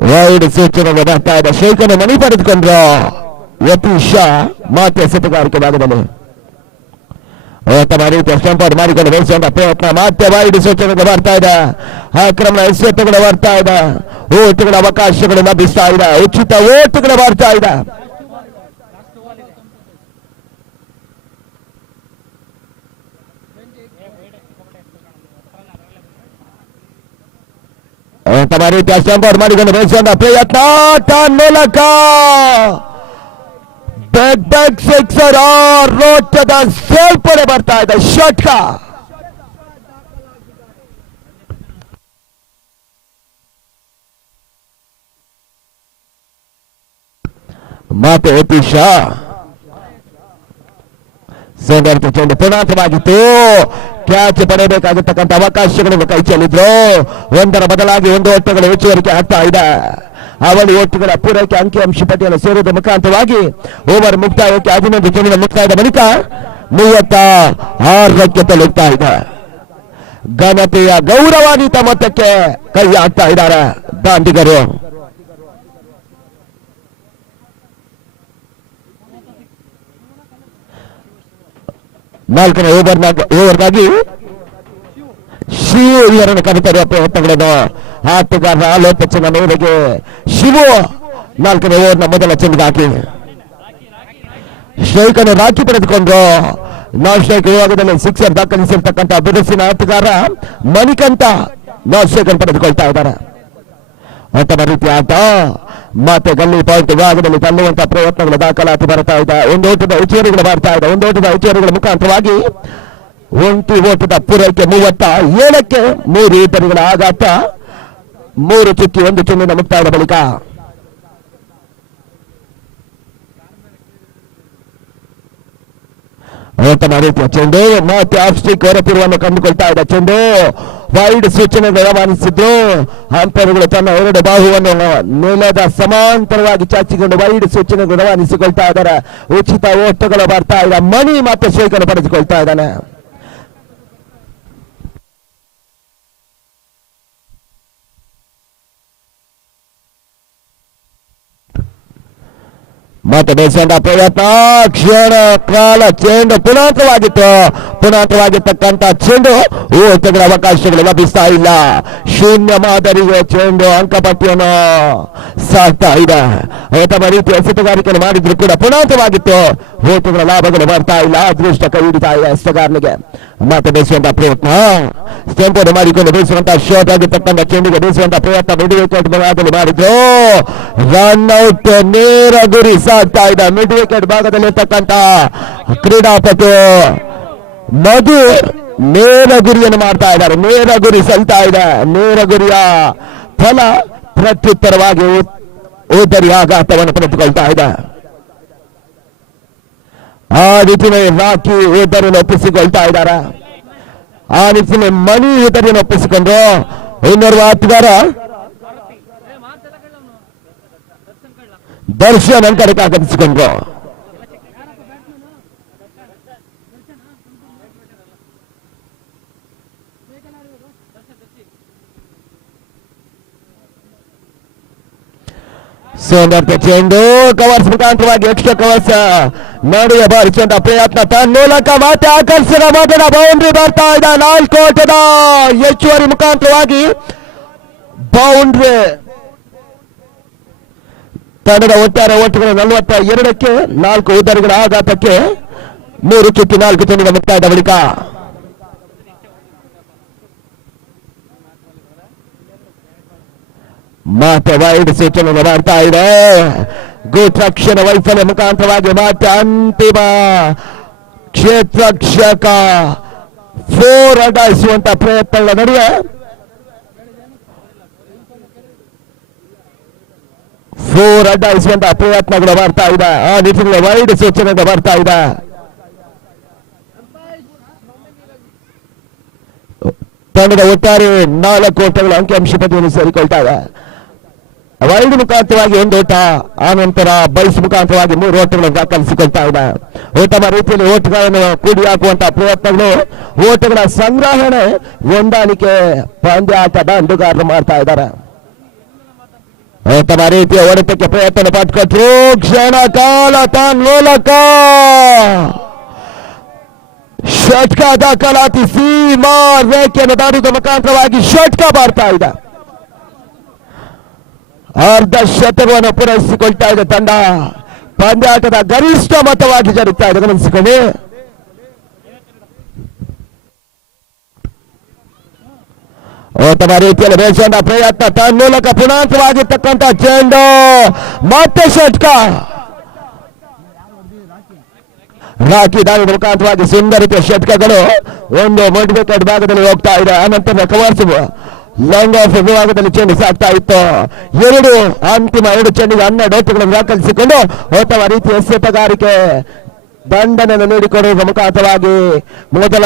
ವೈಡ್ ಸೂಚನೆ ಬರ್ತಾ ಇದೆ. ಶೇಖನ ಮಣಿ ಪಡೆದುಕೊಂಡ್ರು. ಯತೀಶ ಮತ್ತೆ ಎಸೆತಗಾರಿಕೆ ಭಾಗದಲ್ಲಿ ತಮ್ಮ ರೀತಿಯ ಸ್ಟಂಪೌಟ್ ಮಾಡಿಕೊಂಡು ಬೆಳೆಸುವಂತ ಪ್ರಯತ್ನ. ಮತ್ತೆ ವೈಡ್ ಸೂಚನೆ ಬರ್ತಾ ಇದೆ. ಆಕ್ರಮಣ ಎಸೆತಗಳು ಬರ್ತಾ ಇದೆ. ಓಟುಗಳ ಅವಕಾಶಗಳು ಲಭಿಸ್ತಾ ಇದೆ. ಉಚಿತ ಓಟುಗಳು ಬರ್ತಾ ಇದೆ. ತಮ್ಮ ರೀತಿಯ ಸ್ಟಂಪೌಟ್ ಮಾಡಿಕೊಂಡು ಬೆಳೆಸುವಂತ ಪ್ರಯತ್ನ. ಮೂಲಕ ಬೆಗ್ ಸಿಕ್ಸರ್ ರೋಚದ ಸೇರ್ಪಡೆ ಬರ್ತಾ ಇದೆ. ಷಟ್ಕ ಮತ್ತೆ ಯತೀಶ ಸಂದರ್ಭ ಚೆಂಡು ಪುನಾಥವಾಗಿತ್ತು. ಕ್ಯಾಚ್ ಪಡೆಯಬೇಕಾಗಿರ್ತಕ್ಕಂಥ ಅವಕಾಶಗಳನ್ನು ಕೈ ಚೆಲ್ಲಿದ್ರು. ಒಂದರ ಬದಲಾಗಿ 1 ಓಟಗಳು ಹೆಚ್ಚುವರಿಕೆ ಆಗ್ತಾ ಇದೆ. ಅವಳಿ ಓಟುಗಳ ಪೂರೈಕೆ ಅಂಕಿಅಂಶ ಪಟ್ಟಿಯನ್ನು ಸೇರುವುದರ ಮುಖಾಂತರವಾಗಿ ಓವರ್ ಮುಕ್ತಾಯಕ್ಕೆ 11 ಚೆಂಡಿನ ಮುಕ್ತಾಯದ ಬಳಿಕ 36ಕ್ಕೆ ತಲುಪ್ತಾ ಇದೆ. ಘನತೆಯ ಗೌರವಾನ್ವಿತ ಮೊತ್ತಕ್ಕೆ ಕೈ ಹಾಕ್ತಾ ಇದ್ದಾರೆ ದಾಂಡಿಗರು. ನಾಲ್ಕನೇ ಓವರ್ಗಾಗಿ ಶಿವು ಇವರನ್ನು ಕರೆತರುವ ಪ್ರಯತ್ನಗಳನ್ನು ಆಟಗಾರರ ಆಲೋಚನೆ ಮೇರೆಗೆ ಶಿವು 4ನೇ ಓವರ್ನ ಮೊದಲ ಚೆಂಡಿಗೆ ಹಾಕಿ ಸ್ಟ್ರೈಕನ್ನು ರಾಕಿ ಪಡೆದುಕೊಂಡ್ರು. ನಾನ್ ಸ್ಟ್ರೈಕ್ ವಿಭಾಗದಲ್ಲಿ ಸಿಕ್ಸರ್ ದಾಖಲಿಸಿರ್ತಕ್ಕಂಥ ಬಿರುಸಿನ ಆಟಗಾರ ಮಣಿಕಂಠ ನಾನ್ ಸ್ಟ್ರೈಕ್ ಪಡೆದುಕೊಳ್ತಾ ಇದ್ದಾರೆ. ತಮ್ಮ ರೀತಿಯ ಆಟ ಮತ್ತೆ ಗಲ್ಲಿ ಪಾಯಿಂಟ್ ವಿಭಾಗದಲ್ಲಿ ತಳ್ಳುವಂತಹ ಪ್ರಯತ್ನಗಳು ದಾಖಲಾತಿ ಬರ್ತಾ ಇದೆ. 1 ಓಟದ ಹೆಚ್ಚುವರಿಗಳು ಬರ್ತಾ ಇದೆ. 1 ಓಟದ ಹೆಚ್ಚುವರಿಗಳ ಮುಖಾಂತರವಾಗಿ 1 ಓಟದ ಪೂರೈಕೆ 37ಕ್ಕೆ 3 ಈತರಿಗಳ ಆಘಾತ 3 ಚುಕ್ಕಿ 1 ಚೆಂಡಿನ ಮುಕ್ತಾಯದ ಬಳಿಕ ತಮ್ಮ ರೀತಿಯ ಚೆಂಡು ಮತ್ತೆ ಆಫ್ ಸ್ಟಿಕ್ ಹೊರತಿರುವನ್ನು ಕಂಡುಕೊಳ್ತಾ ಇದೆ. ಚೆಂಡು ವೈಡ್ ಸೂಚನೆ ರವಾನಿಸಿದ್ರು. ಅಂಪೈರ್ಗಳು ತನ್ನ 2 ಬಾಹುವನ್ನು ನೆಲದ ಸಮಾಂತರವಾಗಿ ಚಾಚಿಕೊಂಡು ವೈಡ್ ಸೂಚನೆ ರವಾನಿಸಿಕೊಳ್ತಾ ಇದ್ದಾರೆ. ಉಚಿತ ಓಟಗಳು ಬರ್ತಾ ಇದೆ. ಮಣಿ ಮತ್ತೆ ಶೇಖರ್ ಪಡೆದುಕೊಳ್ತಾ ಇದ್ದಾನೆ. ಮತ್ತೆ ಬೆಳೆಸೋಣ ಪ್ರಯತ್ನ. ಕ್ಷಣ ಕಾಲ ಚೆಂಡು ಪುನಾಥವಾಗಿರ್ತಕ್ಕಂಥ ಚೆಂಡು ಓಟಗಳ ಅವಕಾಶಗಳು ಲಭಿಸ್ತಾ ಇಲ್ಲ. ಶೂನ್ಯ ಮಾದರಿಯ ಚೆಂಡು ಅಂಕಪಟ್ಟಿಯನ್ನು ಸಾಕ್ತಾ ಇದೆ. ತಮ್ಮ ರೀತಿಯ ಎಸೆತಗಾರಿಕೆಯನ್ನು ಮಾಡಿದ್ರು ಕೂಡ ಪುನಾಥವಾಗಿತ್ತು. ಓಟಗಳ ಲಾಭಗಳು ಬರ್ತಾ ಇಲ್ಲ. ಅದೃಷ್ಟ ಕೈ ಹಿಡಿತಾ ಇದೆ ಎಸೆತಗಾರನಿಗೆ. ಮತ್ತೆ ಬೆಳೆಸುವಂತ ಪ್ರಯತ್ನ. ಸ್ಟಂಪನ್ನು ಮಾಡಿಕೊಂಡು ಬೆಳೆಸುವಂತ ಶಾರ್ಟ್ ಆಗಿರ್ತಕ್ಕಂಥ ಚೆಂಡಿಗೆ ಬೆಳೆಸುವಂತ ಪ್ರಯತ್ನ ಮಿಡ್ ವಿಕೆಟ್ ಭಾಗದಲ್ಲಿ ಮಾಡಿದ್ರು. ರನ್ ಔಟ್ ನೇರ ಗುರಿ ಸಾಗ್ತಾ ಇದೆ. ಮಿಡ್ ವಿಕೆಟ್ ಭಾಗದಲ್ಲಿರ್ತಕ್ಕಂಥ ಕ್ರೀಡಾಪಟು ಮಧು ನೇರ ಗುರಿಯನ್ನು ಮಾಡ್ತಾ ಇದ್ದಾರೆ. ನೇರ ಗುರಿ ಸಲ್ತಾ ಇದೆ. ನೇರ ಗುರಿಯ ಫಲ ಪ್ರತ್ಯುತ್ತರವಾಗಿ ಉದರಿ ಆಘಾತವನ್ನು ಪಡೆದುಕೊಳ್ತಾ ಇದೆ. ಆ ನಿಟ್ಟಿನಲ್ಲಿ ರಾಕಿ ಉದರಿಯನ್ನು ಒಪ್ಪಿಸಿಕೊಳ್ತಾ ಇದ್ದಾರೆ. ಆ ನಿಟ್ಟಿನಲ್ಲಿ ಮಣಿ ಉದರಿಯನ್ನು ಒಪ್ಪಿಸಿಕೊಂಡು ಇನ್ನೋರ್ವ ಆಟಗಾರ ದರ್ಶನ್ ಅಂಕಣಕ್ಕೆ ಆಗಮಿಸಿಕೊಂಡ್ರು. ಸುಂದರತೆ ಚೆಂಡು ಕವರ್ಸ್ ಮುಖಾಂತರವಾಗಿ ಎಕ್ಸ್ಟ್ರಾ ಕವರ್ಸ್ ನಡುವೆ ಬಾರಿಸುವಂತ ಪ್ರಯತ್ನ ತನ್ನ ಮೂಲಕ ಮತ್ತೆ ಆಕರ್ಷಣ ಮಾಡಿದ ಬೌಂಡ್ರಿ ಬರ್ತಾ ಇದೆ. 4 ಓಟದ ಹೆಚ್ಚುವರಿ ಮುಖಾಂತರವಾಗಿ ಬೌಂಡ್ರಿ. ತಂಡದ ಒಟ್ಟಾರೆ ಓಟಗಳು 42ಕ್ಕೆ 4 ಉದರಗಳ ಆಘಾತಕ್ಕೆ 3 ಚುಕ್ಕಿ 4 ಚೆಂಡಿನ ಮುಕ್ತಾಯದ ಬಳಿಕ ಮತ್ತೆ ವೈಡ್ ಸೂಚನೆ ಮಾಡ್ತಾ ಇದೆ. ಗುಡ್ ರಕ್ಷಣೆ ವೈಫಲ್ಯ ಮುಖಾಂತರವಾಗಿ ಮತ್ತೆ ಅಂತಿಮ ಕ್ಷೇತ್ರಕ್ಷಕ 4 ಅಡ್ಡಾಯಿಸುವಂತ ಪ್ರಯತ್ನಗಳ ನಡುವೆ 4 ಅಡ್ಡಾಯಿಸುವಂತ ಪ್ರಯತ್ನಗಳು ಬರ್ತಾ ಇದೆ. ಆ ನಿಟ್ಟಿನಲ್ಲಿ ವೈಡ್ ಸೂಚನೆ ಬರ್ತಾ ಇದೆ. ತಂಡದ ಒಟ್ಟಾರೆ 4 ಓಟಗಳು ಅಂಕಿಅಂಶ ಪಟ್ಟಿಯನ್ನು ಸೇರಿಕೊಳ್ತಾ ಇದೆ. ವೈಡ್ ಮುಖಾಂತರವಾಗಿ 1 ಓಟ, ಆನಂತರ ಬೈಸ್ ಮುಖಾಂತರವಾಗಿ 3 ಓಟಗಳನ್ನು ದಾಖಲಿಸಿಕೊಳ್ತಾ ಇದೆ. ಉತ್ತಮ ರೀತಿಯಲ್ಲಿ ಓಟಗಳನ್ನು ಕೂಡಿ ಹಾಕುವಂತಹ ಪ್ರಯತ್ನಗಳು, ಓಟಗಳ ಸಂಗ್ರಹಣೆ, ಹೊಂದಾಣಿಕೆ ಪಂದ್ಯಾಟದ ಅಂದುಗಾರರು ಮಾಡ್ತಾ ಇದ್ದಾರೆ. ಉತ್ತಮ ರೀತಿಯ ಹೊಡೆತಕ್ಕೆ ಪ್ರಯತ್ನ ಪಟ್ಕೊಟ್ರು. ಕ್ಷಣ ಕಾಲ ತಾನ್ ಮೂಲಕ ಷಟ್ಕ ದಾಖಲಾತಿ ಸೀಮಾ ರೇಖೆಯನ್ನು ದಾಟುವ ಮುಖಾಂತರವಾಗಿ ಷಟ್ಕ ಬರ್ತಾ ಇದೆ. ಅರ್ಧ ಶತಕವನ್ನು ಪೂರೈಸಿಕೊಳ್ತಾ ಇದೆ ತಂಡ. ಪಂದ್ಯಾಟದ ಗರಿಷ್ಠ ಮೊತ್ತವಾಗಿ ಜರುಗ್ತಾ ಇದೆ. ಗಮನಿಸಿಕೊಳ್ಳಿ. ಉತ್ತಮ ರೀತಿಯಲ್ಲಿ ಬೇಯಿಸುವಂತ ಪ್ರಯತ್ನ, ತನ್ನ ಮೂಲಕ ಪುನಾಂತವಾಗಿರ್ತಕ್ಕಂಥ ಚೆಂಡು, ಮತ್ತೆ ಷಟ್ಕ. ರಾಕಿ ದಾಳಿಯ ಮುಖಾಂತರವಾಗಿ ಸುಂದರ ರೀತಿಯ ಷಟ್ಕಗಳು ಒಂದು ಮೋಟಿವೇಟೆಡ್ ಭಾಗದಲ್ಲಿ ಹೋಗ್ತಾ ಇದೆ. ಅನಂತರ ಕವರ್ಸ್ ಲಾಂಗ್ ಆಫ್ ವಿಭಾಗದಲ್ಲಿ ಚೆಂಡು ಸಾಕ್ತಾ ಇತ್ತು. ಅಂತಿಮ 2 ಚೆಂಡಿಗೆ 12 ಓಟಗಳನ್ನು ದಾಖಲಿಸಿಕೊಂಡು ಉತ್ತಮ ರೀತಿಯ ಎಸೆತಗಾರಿಕೆ ದಂಡನೆಯನ್ನು ನೀಡಿಕೊಡುವ ಮುಖಾಂತರವಾಗಿ ಮೊದಲ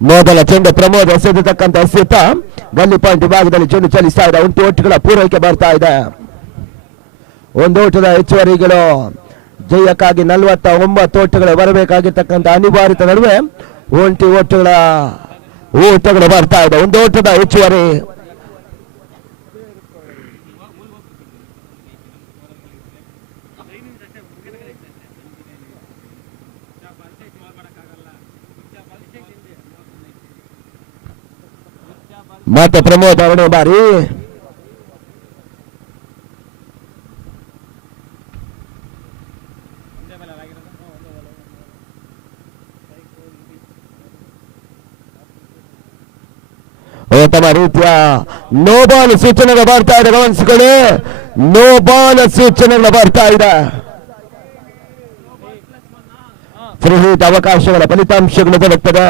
ಮೊದಲ ಚೆಂಡು ಪ್ರಮೋದ್ ಎಸೆದಿರ್ತಕ್ಕಂಥ ಎಸೆತ ಗಲ್ಲಿ ಪಾಯಿಂಟ್ ವಿಭಾಗದಲ್ಲಿ ಚೆಂಡು ಚಲಿಸ್ತಾ ಇದೆ. ಒಂಟಿ ಒಟ್ಟುಗಳ ಪೂರೈಕೆ ಬರ್ತಾ ಇದೆ. ಒಂದು ಓಟದ ಹೆಚ್ಚುವರಿಗಳು ಜಯಕ್ಕಾಗಿ 49 ಓಟಗಳು ಬರಬೇಕಾಗಿರ್ತಕ್ಕಂಥ ಅನಿವಾರ್ಯತೆ ನಡುವೆ ಒಂಟಿ ಓಟಗಳು ಬರ್ತಾ ಇದೆ. ಒಂದು ಓಟದ ಹೆಚ್ಚುವರಿ. ಮತ್ತೆ ಪ್ರಮೋದ್ 2ನೇ ಬಾರಿ. ಉತ್ತಮ ರೀತಿಯ ನೋಬಾಲ್ ಸೂಚನೆಗಳು ಬರ್ತಾ ಇದೆ. ಗಮನಿಸಿಕೊಳ್ಳಿ, ನೋಬಾಲ್ ಸೂಚನೆಗಳು ಬರ್ತಾ ಇದೆ. ಫ್ರೀ ಹಿಟ್ ಅವಕಾಶಗಳ ಫಲಿತಾಂಶಗಳು ದೊರೆಯುತ್ತದೆ.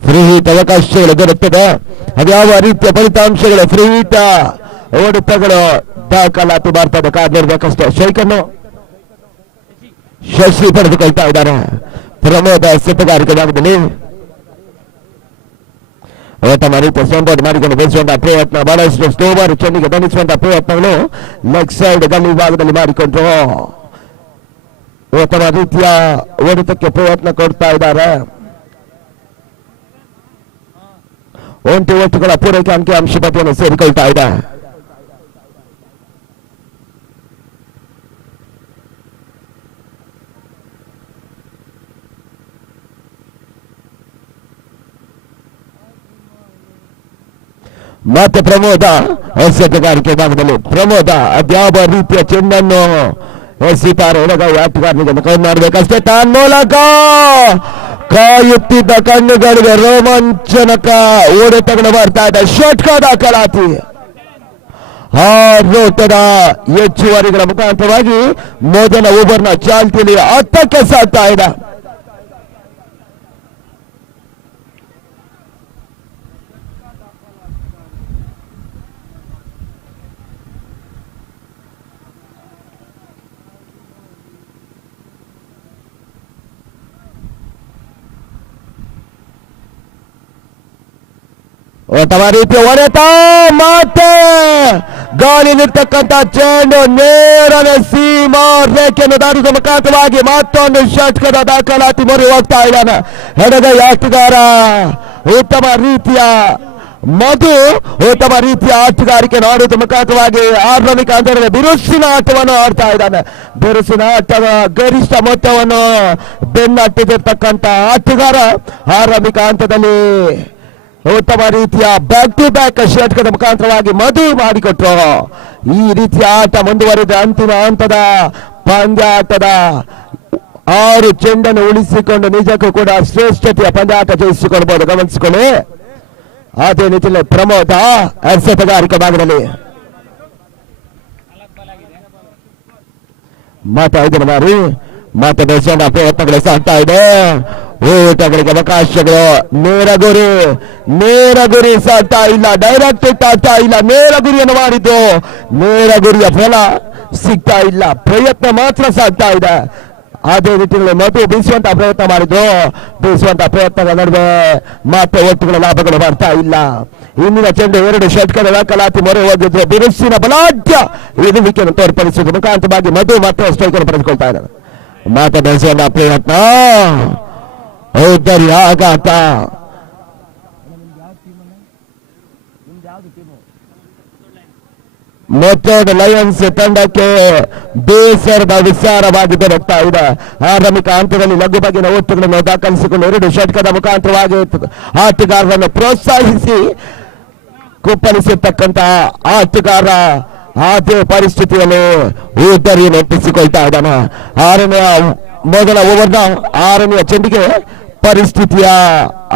ಫ್ರೀ ಹಿಟ್ ಅವಕಾಶಗಳು ದೊರೆಯುತ್ತದೆ. ಅದ್ಯಾವ ರೀತಿಯ ಫಲಿತಾಂಶಗಳು ಫ್ರೀ ಹಿಟ್ ಹೊಡೆತಗಳು ದಾಖಲಾತಿ ಬರ್ತದೆ. ಕಾದಿರ್ಬೇಕಷ್ಟೇ. ಶೈಕನ್ನು ಶಶಿ ಪಡೆದುಕೊಳ್ತಾ ಇದ್ದಾರೆ. ಪ್ರಮೋದ ಎಸೆತಗಾರಿಕೆ ಭಾಗದಲ್ಲಿ ಉತ್ತಮ ರೀತಿಯ ಸೋಂಬೋರ್ಡ್ ಮಾಡಿಕೊಂಡು ಬೆಳೆಸುವಂತಹ ಪ್ರಯತ್ನ, ಬಹಳಷ್ಟು ಸ್ಲೋವರ್ ಚೆಂಡಿಗೆ ದಂಡಿಸುವಂತಹ ಪ್ರಯತ್ನಗಳು ಲೆಗ್ ಸೈಡ್ ಗಲ್ಲಿ ವಿಭಾಗದಲ್ಲಿ ಮಾಡಿಕೊಂಡ್ರು. ಉತ್ತಮ ರೀತಿಯ ಹೊಡೆತಕ್ಕೆ ಪ್ರಯತ್ನ ಕೊಡ್ತಾ ಇದ್ದಾರೆ. ಒಂಟಿ ಒಟ್ಟುಗಳ ಪೂರೈಕೆ ಅಂಕಿ ಅಂಶ ಪಟ್ಟಿಯನ್ನು ಸೇರಿಕೊಳ್ತಾ ಇದೆ. ಮತ್ತೆ ಪ್ರಮೋದ ಎಸೆತಗಾರಿಕೆ ಭಾಗದಲ್ಲಿ ಪ್ರಮೋದ ಅದ್ಯಾವ ರೀತಿಯ ಚೆಂಡನ್ನು ಎಸೆಯುತ್ತಾರೆ. ಎಡಗೈ ಆಟಗಾರನಿಗೆ ಮುಖ ಮಾಡಬೇಕಷ್ಟೇ. ತಾನ್ ಮೂಲಕ ಕಾಯುತ್ತಿದ್ದ ಕಣ್ಣುಗಳಿಗೆ ರೋಮಾಂಚನಕ ಹೊಡೆತಗಳು ಬರ್ತಾ ಇದೆ. ಶಾಟ್ಕ ದಾಖಲಾತಿ. ಆರೋಟದ ಹೆಚ್ಚುವರಿಗಳ ಮುಖಾಂತರವಾಗಿ ಮೊದಲ ಓವರ್ನ ಚಾಲ್ತಿಯಲ್ಲಿ 10ಕ್ಕೆ ಸಾಗ್ತಾ ಇದೆ. ಉತ್ತಮ ರೀತಿಯ ಹೊಡೆತ, ಮತ್ತೆ ಗಾಳಿಲಿರ್ತಕ್ಕಂಥ ಚೆಂಡು ನೇರಳೆ ಸೀಮಾ ರೇಖೆಯನ್ನು ದಾಟುವ ಮುಖಾಂತರವಾಗಿ ಮತ್ತೊಂದು ಷಟ್ಕದ ದಾಖಲಾತಿ ಮೊರೆ ಹೋಗ್ತಾ ಇದ್ದಾನೆ ಎಡಗೈ ಆಟಗಾರ. ಉತ್ತಮ ರೀತಿಯ ಮಧು ಉತ್ತಮ ರೀತಿಯ ಆಟಗಾರಿಕೆ ಆಡುವ ಮುಖಾಂತರವಾಗಿ ಆರಂಭಿಕ ಹಂತದಲ್ಲಿ ಬಿರುಸಿನ ಆಟವನ್ನು ಆಡ್ತಾ ಇದ್ದಾನೆ. ಬಿರುಸಿನ ಆಟದ ಗರಿಷ್ಠ ಮೊತ್ತವನ್ನು ಬೆನ್ನಟ್ಟಿದಿರ್ತಕ್ಕಂಥ ಆಟಗಾರ ಆರಂಭಿಕ ಹಂತದಲ್ಲಿ ಉತ್ತಮ ರೀತಿಯ ಬ್ಯಾಕ್ ಟು ಬ್ಯಾಕ್ ಷಟ್ಕದ ಮುಖಾಂತರವಾಗಿ ಮಧು ಮಾಡಿಕೊಟ್ರು. ಈ ರೀತಿಯ ಆಟ ಮುಂದುವರಿದ ಅಂತಿಮ ಹಂತದ ಪಂದ್ಯಾಟದ 6 ಚೆಂಡನ್ನು ಉಳಿಸಿಕೊಂಡು ನಿಜಕ್ಕೂ ಕೂಡ ಶ್ರೇಷ್ಠತೆಯ ಪಂದ್ಯಾಟ ಜಯಿಸಿಕೊಳ್ಬಹುದು. ಗಮನಿಸಿಕೊಳ್ಳಿ. ಅದೇ ನಿಟ್ಟಿನಲ್ಲಿ ಪ್ರಮೋದ ಎಸೆತಗಾರಿಕೆ ಭಾಗದಲ್ಲಿ ಮಾತಾಡಿದ ಬಾರಿ ಮತ್ತೆ ಬೆಳೆಸೋಣ ಪ್ರಯತ್ನಗಳು ಸಾಗ್ತಾ ಇದೆ. ಓಟಗಳಿಗೆ ಅವಕಾಶಗಳು. ನೇರ ಗುರಿ ಸಾಗ್ತಾ ಇಲ್ಲ. ಡೈರೆಕ್ಟ್ ಹಿಟ್ ಆಗ್ತಾ ಇಲ್ಲ. ನೇರ ಗುರಿಯನ್ನು ಮಾಡಿದ್ದು ನೇರ ಗುರಿಯ ಫಲ ಸಿಗ್ತಾ ಇಲ್ಲ. ಪ್ರಯತ್ನ ಮಾತ್ರ ಸಾಗ್ತಾ ಇದೆ. ಅದೇ ರೀತಿಯಲ್ಲಿ ಮಧು ಬೀಸುವಂತಹ ಪ್ರಯತ್ನ ಮಾಡಿದ್ರು. ಬೀಸುವಂತಹ ಪ್ರಯತ್ನಗಳ ನಡುವೆ ಮತ್ತೆ ಒಟ್ಟುಗಳ ಲಾಭಗಳು ಬರ್ತಾ ಇಲ್ಲ. ಇಂದಿನ ಚೆಂಡು 2 ಷಟ್ಕದ ದಾಖಲಾತಿ ಮೊರೆ ಹೋಗಿದ್ರು. ಬಿರುಸಿನ ಬಲಾಢ್ಯ ಇರುವಿಕೆಯನ್ನು ತೋರ್ಪಡಿಸುವ ಮುಖಾಂತರವಾಗಿ ಮಧು ಮತ್ತೆ ಸ್ಟ್ರೈಕ್ ಅನ್ನು ಪಡೆದುಕೊಳ್ತಾ ಇದ್ದಾರೆ. ಮತ್ತೆ ಬೆಳೆಸುವಂತ ಪ್ರಯತ್ನ ಉದ್ದರಿ ಆಘಾತ. ಮೊಟ್ಟೆಡ್ ಲಯನ್ಸ್ ತಂಡಕ್ಕೆ ಬೇಸರದ ವಿಚಾರವಾಗಿ ದೊರಕ್ತಾ ಇದೆ. ಆರಂಭಿಕ ಹಂತದಲ್ಲಿ ಲಘು ಬಗೆಯ ಒತ್ತುಗಳನ್ನು ದಾಖಲಿಸಿಕೊಂಡು 2 ಷಟ್ಕದ ಮುಖಾಂತರವಾಗಿ ಆಟಗಾರರನ್ನು ಪ್ರೋತ್ಸಾಹಿಸಿ ಕುಪ್ಪಳಿಸಿರ್ತಕ್ಕಂತಹ ಆಟಗಾರ ಅದೇ ಪರಿಸ್ಥಿತಿಯಲ್ಲಿ ಉದ್ದರಿಯನ್ನು ಒಪ್ಪಿಸಿಕೊಳ್ತಾ ಇದ್ದಾನೆ. ಮೊದಲ ಓವರ್ನ 6ನೇ ಚೆಂಡಿಗೆ ಪರಿಸ್ಥಿತಿಯ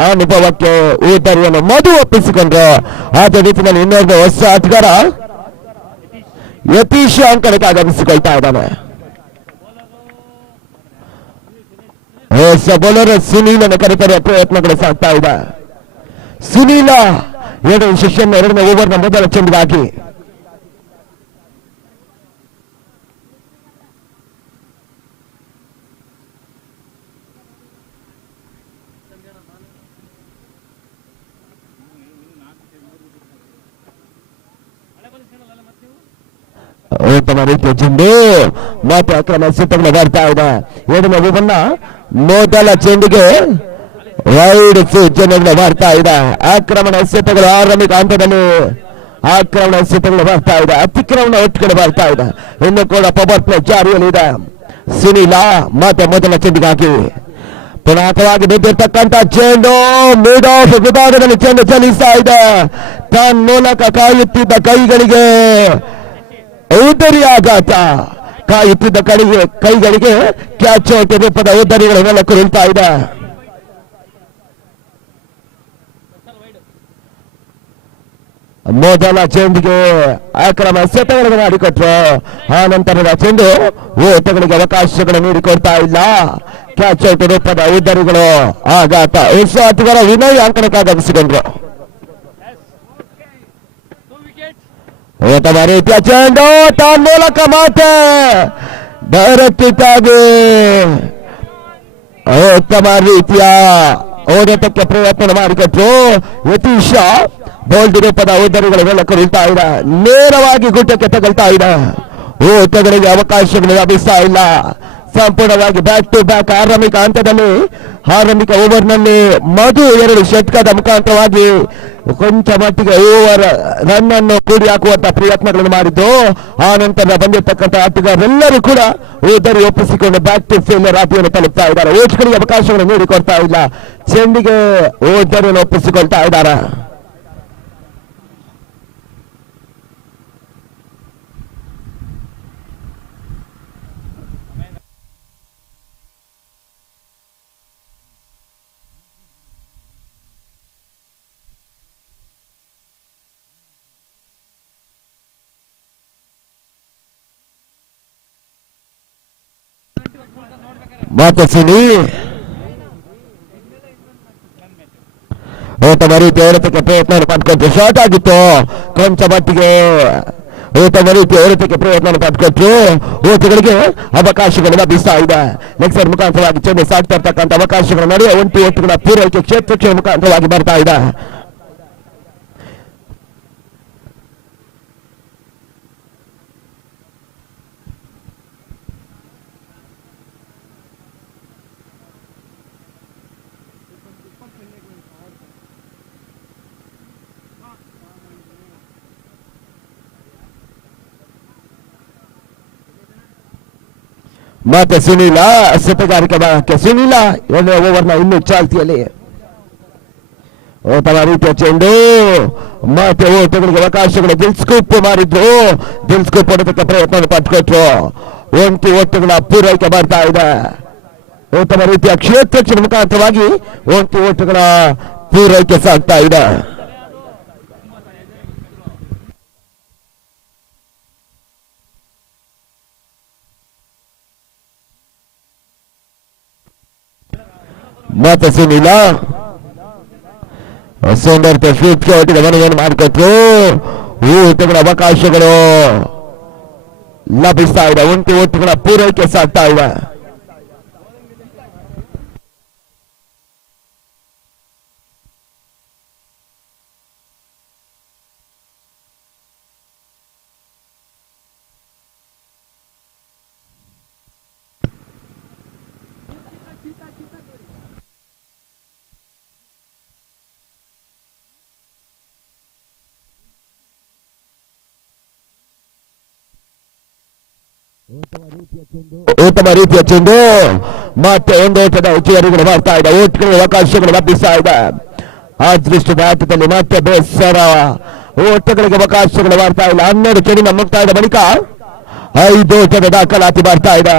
ಅನುಭವಕ್ಕೆ ಉದ್ದರಿಯನ್ನು ಮಧು ಒಪ್ಪಿಸಿಕೊಂಡ್ರು. ಅದೇ ರೀತಿಯಲ್ಲಿ ಇನ್ನೊಬ್ಬ ಹೊಸ ಆಟಗಾರ ಯತೀಶ್ ಅಂಕಣಕ್ಕೆ ಆಗಮಿಸಿಕೊಳ್ತಾ ಇದ್ದಾನೆ. ಹೊಸ ಬೌಲರ್ ಸುನೀಲನ್ನು ಕರೆತರುವ ಪ್ರಯತ್ನಗಳು ಸಾಗ್ತಾ ಇದೆ. ಸುನೀಲ 2 ಸೆಷನ್ 2ನೇ ಓವರ್ನ ಮೊದಲ ಚೆಂಡಿಗಾಗಿ ಉತ್ತಮ ರೀತಿಯ ಚೆಂಡು ಮತ್ತೆ ಅಕ್ರಮ ಎಸೆತಗಳು ಬರ್ತಾ ಇದೆ. 2ನೇ ಓವರ್ನ ಮೊದಲ ಚೆಂಡಿಗೆ ವೈಡ್ ಸೂಚನೆಗಳು ಬರ್ತಾ ಇದೆ. ಆಕ್ರಮಣ ಎಸೆತಗಳು ಆರಂಭಿಕ ಹಂತದಲ್ಲಿ ಆಕ್ರಮಣ ಎಸೆತಗಳು ಬರ್ತಾ ಇದೆ. ಅತಿಕ್ರಮಣ ಒಟ್ಟುಗಳು ಬರ್ತಾ ಇದೆ. ಇನ್ನು ಕೂಡ ಪವರ್ ಪ್ಲೇ ಜಾರಿಯಲ್ಲಿದೆ. ಸುನೀಲ ಮತ್ತೆ ಮೊದಲ ಚೆಂಡಿಗಾಗಿ ಪುನಾಕವಾಗಿ ಬಿದ್ದಿರ್ತಕ್ಕಂಥ ಚೆಂಡು ಮಿಡ್ ಆಫ್ ವಿಭಾಗದಲ್ಲಿ ಚೆಂಡು ಚಲಿಸ್ತಾ ಇದೆ. ತನ್ನ ಮೂಲಕ ಕಾಯುತ್ತಿದ್ದ ಕೈಗಳಿಗೆ ಉದ್ದರಿ ಆಘಾತ. ಕಾಯುತ್ತಿದ್ದ ಕೈಗಳಿಗೆ ಕ್ಯಾಚ್ ಔಟ್ ರೂಪದ ಉದ್ದರಿಗಳ ಮೇಲೆ ಕುರಿತಾ ಇದೆ. ಮೊದಲ ಚೆಂಡಿಗೆ ಅಕ್ರಮ ಎಸೆತಗಳನ್ನು ಮಾಡಿಕೊಟ್ರು. ಆ ನಂತರದ ಚೆಂಡು ಓಟಗಳಿಗೆ ಅವಕಾಶಗಳು ನೀಡಿಕೊಡ್ತಾ ಇಲ್ಲ. ಕ್ಯಾಚ್ ಔಟ್ ರೂಪದ ಉದ್ದರಿಗಳು ಆಘಾತ. ಹೊಸ ಆಟಗಾರ ವಿನಯ್ ಅಂಕಣಕ್ಕೆ ಆಗಮಿಸಿಕೊಂಡ್ರು. ಉತ್ತಮ ರೀತಿಯ ಚೆಂಡು ತನ್ನ ಮೂಲಕ ಮತ್ತೆ ಡೈರೆಕ್ಟ್ ಆಗಿ ಉತ್ತಮ ರೀತಿಯ ಓಡಾಟಕ್ಕೆ ಪ್ರಯತ್ನ ಮಾಡಿಕೊಟ್ರು. ಯತೀಶ ಬೋಲ್ಡ್ ರೂಪದ ಉದ್ದರಿಗಳ ಮೇಲೆ ಕುರಿತಾ ಇದೆ. ನೇರವಾಗಿ ಗುಡ್ಡಕ್ಕೆ ತಗಲ್ತಾ ಇದೆ. ಓಟಗಳಿಗೆ ಅವಕಾಶಗಳು ಲಭಿಸ್ತಾ ಇಲ್ಲ. ಸಂಪೂರ್ಣವಾಗಿ ಬ್ಯಾಕ್ ಟು ಬ್ಯಾಕ್ ಆರಂಭಿಕ ಹಂತದಲ್ಲಿ ಆರಂಭಿಕ ಓವರ್ನಲ್ಲಿ ಮಧು 2 ಷಟ್ಕದ ಮುಖಾಂತರವಾಗಿ ಕೊಂಚ ಮಟ್ಟಿಗೆ ಓವರ್ ರನ್ ಅನ್ನು ಕೂಡಿ ಹಾಕುವಂತ ಪ್ರಯತ್ನಗಳನ್ನು ಮಾಡಿದ್ದು. ಆ ನಂತರ ಬಂದಿರತಕ್ಕಂಥ ಆಟಗಾರರೆಲ್ಲರೂ ಕೂಡ ಉದ್ದರಿ ಒಪ್ಪಿಸಿಕೊಂಡು ಬ್ಯಾಕ್ ಟು ಫೇಲ್ಯೂರ್ ಆದಿಯನ್ನು ತಲುಪ್ತಾ ಇದ್ದಾರೆ. ಓಟ್ಗಳಿಗೆ ಅವಕಾಶಗಳನ್ನು ನೀಡಿಕೊಡ್ತಾ ಇಲ್ಲ. ಚೆಂಡಿಗೆ ಉದ್ದರಿಯನ್ನು ಒಪ್ಪಿಸಿಕೊಳ್ತಾ ಇದ್ದಾರೆ. ಮತ್ತೆ ಸುನಿ ಉತ್ತಮ ರೀತಿಯ ಹೊರತಕ್ಕೆ ಪ್ರಯತ್ನ ಪಡ್ಕೊಟ್ರು. ಶಾರ್ಟ್ ಆಗಿತ್ತು ಕೊಂಚ ಮಟ್ಟಿಗೆ. ಉತ್ತಮ ರೀತಿಯ ಹೊರತಕ್ಕೆ ಪ್ರಯತ್ನ ಪಡ್ಕೊಟ್ರು. ಓಟಗಳಿಗೆ ಅವಕಾಶಗಳು ಲಭಿಸ್ತಾ ಇದೆ. ನೆಕ್ಸ್ಟ್ ಮುಖಾಂತರವಾಗಿ ಚೆಂಡು ಸಾಗ್ತಾ ಇರ್ತಕ್ಕಂಥ ಅವಕಾಶಗಳ ನಡುವೆ ಒಂಟಿ ಒಟ್ಟುಗಳ ಪೂರೈಕೆ ಕ್ಷೇತ್ರಕ್ಷ ಮುಖಾಂತರವಾಗಿ ಬರ್ತಾ ಇದೆ. ಮತ್ತೆ ಸುನೀಲ ಸೆಟಗಾರಿಕೆ ಭಾಗಕ್ಕೆ. ಸುನೀಲ 2ನೇ ಓವರ್ನ ಇನ್ನೂ ಚಾಲ್ತಿಯಲ್ಲಿ. ಉತ್ತಮ ರೀತಿಯ ಚೆಂಡು ಮತ್ತೆ ಓಟಗಳಿಗೆ ಅವಕಾಶಗಳು ದಿಲ್ಸ್ಕೂಪ್ ಮಾಡಿದ್ರು. ದಿಲ್ಸ್ಕೂಪ್ ಹೊಡೆದಕ್ಕೆ ಪ್ರಯತ್ನ ಪಟ್ಕೊಟ್ರು. ಒಂಟಿ ಒಟ್ಟುಗಳ ಪೂರೈಕೆ ಬರ್ತಾ ಇದೆ. ಉತ್ತಮ ರೀತಿಯ ಕ್ಷೇತ್ರ ಮುಖಾಂತರವಾಗಿ ಒಂಟಿ ಓಟುಗಳ ಪೂರೈಕೆ ಸಾಗ್ತಾ ಇದೆ. ಮತ್ತೆ ಸುನೀಲ ಸುಂದರ್ ಫೀಲ್ಡ್ಗೆ ಒಟ್ಟಿಗೆ ಮನವಿಯನ್ನು ಮಾಡಿಕೊಟ್ರು. ಓಟುಗಳ ಅವಕಾಶಗಳು ಲಭಿಸ್ತಾ ಇದೆ. ಒಂಟಿ ಓಟುಗಳ ಪೂರೈಕೆ ಸಾಗ್ತಾ ಇದೆ. ಉತ್ತಮ ರೀತಿಯ ಚೆಂಡು ಮತ್ತೆ ಒಂದು ಓಟದ ಹೆಚ್ಚುವರಿಗಳು ಬರ್ತಾ ಇದೆ. ಓಟ್ಗಳ ಅವಕಾಶಗಳು ಲಭಿಸ್ತಾ ಇದೆ. ಅದೃಷ್ಟದ ಆಟದಲ್ಲಿ ಮತ್ತೆ ಬೇಸರ, ಓಟಗಳಿಗೆ ಅವಕಾಶಗಳು ಬರ್ತಾ ಇಲ್ಲ. 12 ಚೆಂಡಿನ ಮುಕ್ತಾಯದ ಬಳಿಕ 5 ಓಟದ ದಾಖಲಾತಿ ಬರ್ತಾ ಇದೆ.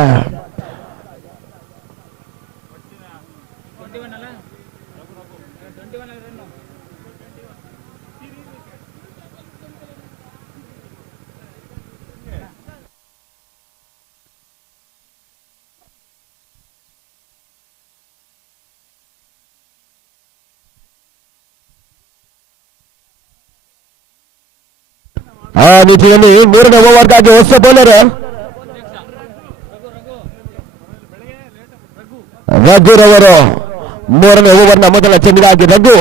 ಆ ನಿಟ್ಟಿನಲ್ಲಿ 3ನೇ ಓವರ್ಗಾಗಿ ಹೊಸ ಬೌಲರ್ ರಘುರವರು 3ನೇ ಓವರ್ನ ಮೊದಲ ಚೆಂಡಿಗಾಗಿ ರಘು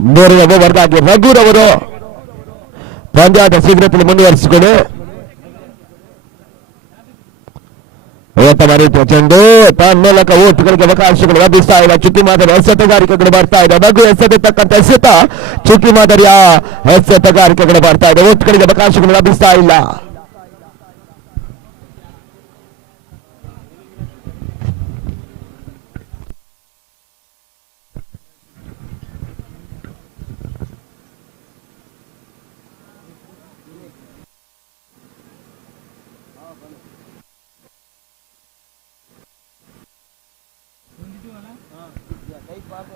ಮೂರನೇ ಓವರ್ಗಾಗಿ ರಘುರವರು ಪಂದ್ಯಾಟ ಶೀಘ್ರದಲ್ಲಿ ಮುಂದುವರಿಸಿಕೊಂಡು ಉತ್ತಮ ರೀತಿಯ ಚೆಂಡು ತನ್ಮೂಲಕ ಓಟುಗಳಿಗೆ ಅವಕಾಶಗಳು ಲಭಿಸ್ತಾ ಇಲ್ಲ. ಚುಕ್ಕಿ ಮಾದರಿಯ ಎಸೆತಗಾರಿಕೆಗಳು ಬರ್ತಾ ಇದೆ. ರಘು ಎಸೆದಿರ್ತಕ್ಕಂಥ ಎಸೆತ ಚುಕ್ಕಿ ಮಾದರಿಯ ಎಸೆತಗಾರಿಕೆಗಳು ಬರ್ತಾ ಇದೆ. ಓಟುಗಳಿಗೆ ಅವಕಾಶಗಳು ಲಭಿಸ್ತಾ ಇಲ್ಲ.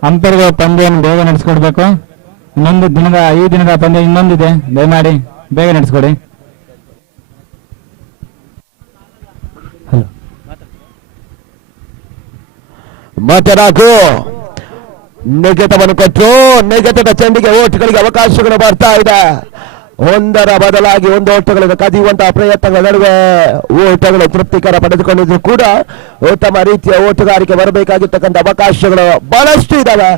ಅಂಪೈರ್ಗಳು ಪಂದ್ಯವನ್ನು ಬೇಗ ನಡೆಸ್ಕೊಡ್ಬೇಕು. ಈ ದಿನದ ಪಂದ್ಯ ಇನ್ನೊಂದಿದೆ, ದಯಮಾಡಿ ಬೇಗ ನಡೆಸ್ಕೊಡಿ. ಮತ್ತೆ ರಾಘು ನೆಗೆತವನ್ನು ಕೊಟ್ಟರು. ನೆಗೆತದ ಚೆಂಡಿಗೆ ಓಟುಗಳಿಗೆ ಅವಕಾಶಗಳು ಬರ್ತಾ ಇದೆ. ಒಂದರ ಬದಲಾಗಿ ಒಂದು ಓಟಗಳನ್ನು ಕದಿಯುವಂತಹ ಪ್ರಯತ್ನಗಳ ನಡುವೆ ಓಟಗಳು ತೃಪ್ತಿಕರ ಪಡೆದುಕೊಂಡಿದ್ರು ಕೂಡ ಉತ್ತಮ ರೀತಿಯ ಓಟುಗಾರಿಕೆ ಬರಬೇಕಾಗಿರ್ತಕ್ಕಂಥ ಅವಕಾಶಗಳು ಬಹಳಷ್ಟು ಇದ್ದಾವೆ.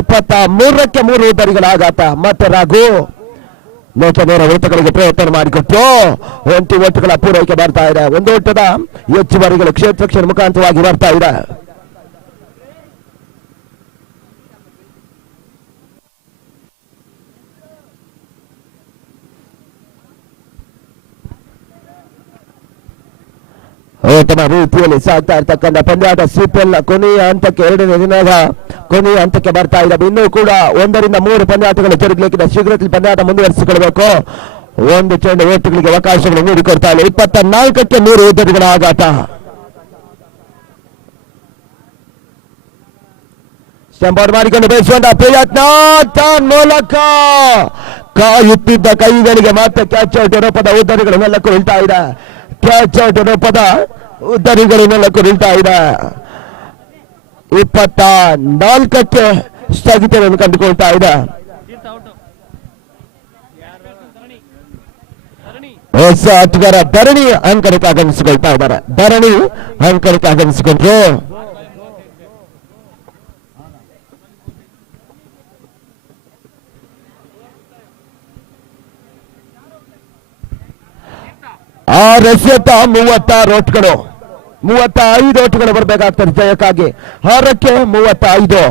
23ಕ್ಕೆ 3 ಉದ್ದರಿಗಳ ಆಘಾತ. ಮತ್ತೆ ರಾಘು ಲೋಚನೂರ ಓಟಗಳಿಗೆ ಪ್ರಯತ್ನ ಮಾಡಿಕೊಟ್ಟು ಒಂಟಿ ಓಟಗಳ ಪೂರೈಕೆ ಬರ್ತಾ ಇದೆ. ಒಂದು ಓಟದ ಹೆಚ್ಚುವರಿಗಳು ಕ್ಷೇತ್ರ ಮುಖಾಂತರವಾಗಿ ಬರ್ತಾ ಇದೆ. ಉತ್ತಮ ರೀತಿಯಲ್ಲಿ ಸಾಗ್ತಾ ಇರ್ತಕ್ಕಂಥ ಪಂದ್ಯಾಟ ಸಿಪಿಎಲ್ ಕೊನೆಯ ಹಂತಕ್ಕೆ 2ನೇ ದಿನದ ಕೊನೆಯ ಹಂತಕ್ಕೆ ಬರ್ತಾ ಇದ್ದಾವೆ. ಇನ್ನೂ ಕೂಡ 1 ರಿಂದ 3 ಪಂದ್ಯಾಟಗಳು ಜರುಗಲಿಕ್ಕಿದೆ. ಶೀಘ್ರದಲ್ಲಿ ಪಂದ್ಯಾಟ ಮುಂದುವರಿಸಿಕೊಳ್ಬೇಕು. ಒಂದು ಚೆಂಡು ಓಟುಗಳಿಗೆ ಅವಕಾಶಗಳು ನೀಡಿಕೊಡ್ತಾ ಇಲ್ಲ. 24ಕ್ಕೆ 3 ಉದ್ದರಿಗಳ ಆಘಾತ. ಸ್ಟಂಪೌಟ್ ಮಾಡಿಕೊಂಡು ಬೆಳೆಸುವಂತ ಪ್ರಯತ್ನ ಮೂಲಕ ಕಾಯುತ್ತಿದ್ದ ಕೈಗಳಿಗೆ ಮತ್ತೆ ಕ್ಯಾಚ್ ಔಟ್ ರೂಪದ ಉದ್ದರಿಗಳನ್ನೆಲ್ಲಕ್ಕೂ ನಿಲ್ತಾ ಇದೆ. ಕ್ಯಾಚ್ ಔಟ್ ರೂಪದ ಉದ್ದರಿಗಳನ್ನೆಲ್ಲಕ್ಕೂ ನಿಲ್ತಾ ಇದೆ. 24ಕ್ಕೆ ಸ್ಥಗಿತವನ್ನು ಕಂಡುಕೊಳ್ತಾ ಇದೆ. ಹೊಸ ಆಟಗಾರ ಧರಣಿ ಅಂಕಣಕ್ಕೆ ಆಗಮಿಸಿಕೊಳ್ತಾ ಇದ್ದಾರೆ. ಧರಣಿ ಅಂಕಣಕ್ಕೆ ಆಗಮಿಸಿಕೊಂಡ್ರು. ಆ ರಸ್ಯತ 36 ಓಟ್ಗಳು, 35 ಓಟ್ಗಳು ಬರಬೇಕಾಗ್ತದೆ ಜಯಕ್ಕಾಗಿ. 6ಕ್ಕೆ 35.